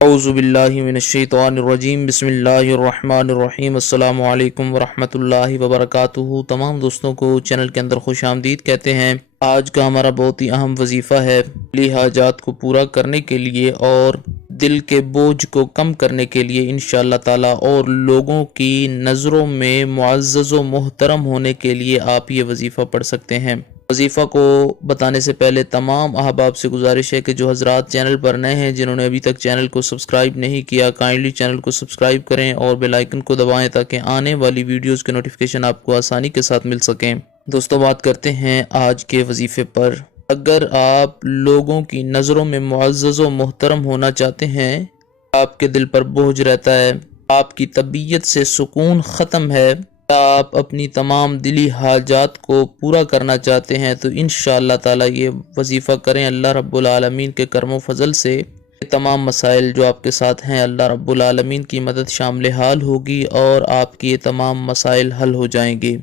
اعوذ باللہ من الشیطان الرجیم بسم اللہ الرحمن الرحیم السلام علیکم ورحمۃ اللہ وبرکاتہ۔ تمام دوستوں کو چینل کے اندر خوش آمدید کہتے ہیں۔ آج کا ہمارا بہت ہی اہم وظیفہ ہے دلی حاجات کو پورا کرنے کے لیے اور دل کے بوجھ کو کم کرنے کے لیے انشاءاللہ تعالی، اور لوگوں کی نظروں میں معزز و محترم ہونے کے لیے آپ یہ وظیفہ پڑھ سکتے ہیں۔ وظیفہ کو بتانے سے پہلے تمام احباب سے گزارش ہے کہ جو حضرات چینل پر نئے ہیں، جنہوں نے ابھی تک چینل کو سبسکرائب نہیں کیا، کائنڈلی چینل کو سبسکرائب کریں اور بیل آئیکن کو دبائیں تاکہ آنے والی ویڈیوز کے نوٹیفیکیشن آپ کو آسانی کے ساتھ مل سکیں۔ دوستو، بات کرتے ہیں آج کے وظیفے پر۔ اگر آپ لوگوں کی نظروں میں معزز و محترم ہونا چاہتے ہیں، آپ کے دل پر بوجھ رہتا ہے، آپ کی طبیعت سے سکون ختم ہے، آپ اپنی تمام دلی حاجات کو پورا کرنا چاہتے ہیں، تو انشاءاللہ تعالی یہ وظیفہ کریں۔ اللہ رب العالمین کے کرم و فضل سے یہ تمام مسائل جو آپ کے ساتھ ہیں، اللہ رب العالمین کی مدد شامل حال ہوگی اور آپ کی یہ تمام مسائل حل ہو جائیں گے۔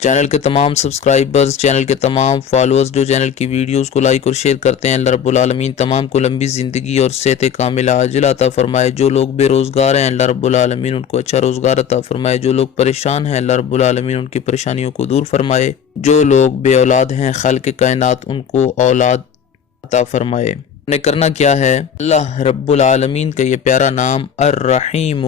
چینل کے تمام سبسکرائبرز، چینل کے تمام فالوورز جو چینل کی ویڈیوز کو لائک اور شیئر کرتے ہیں، اللہ رب العالمین تمام کو لمبی زندگی اور صحت کاملہ عاجلہ عطا فرمائے۔ جو لوگ بے روزگار ہیں، اللہ رب العالمین ان کو اچھا روزگار عطا فرمائے۔ جو لوگ پریشان ہیں، اللہ رب العالمین ان کی پریشانیوں کو دور فرمائے۔ جو لوگ بے اولاد ہیں، خالق کائنات ان کو اولاد عطا فرمائے۔ انہیں کرنا کیا ہے؟ اللہ رب العالمین کا یہ پیارا نام الرحیم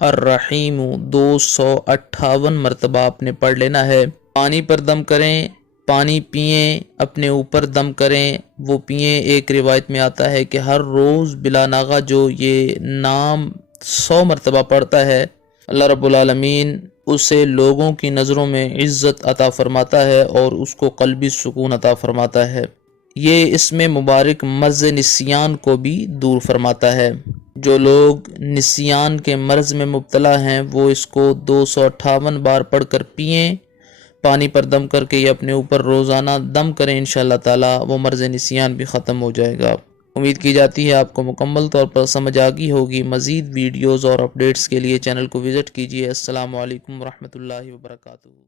الرحیم 258 مرتبہ آپ نے پڑھ لینا ہے۔ پانی پر دم کریں، پانی پئیں، اپنے اوپر دم کریں، وہ پئیں۔ ایک روایت میں آتا ہے کہ ہر روز بلا ناغہ جو یہ نام 100 مرتبہ پڑھتا ہے، اللہ رب العالمین اسے لوگوں کی نظروں میں عزت عطا فرماتا ہے اور اس کو قلبی سکون عطا فرماتا ہے۔ یہ اسم مبارک مرض نسیان کو بھی دور فرماتا ہے۔ جو لوگ نسیان کے مرض میں مبتلا ہیں، وہ اس کو 258 بار پڑھ کر پئیں، پانی پر دم کر کے یہ اپنے اوپر روزانہ دم کریں، انشاءاللہ تعالی وہ مرض نسیان بھی ختم ہو جائے گا۔ امید کی جاتی ہے آپ کو مکمل طور پر سمجھ آگئی ہوگی۔ مزید ویڈیوز اور اپڈیٹس کے لیے چینل کو وزٹ کیجیے۔ السلام علیکم ورحمۃ اللہ وبرکاتہ۔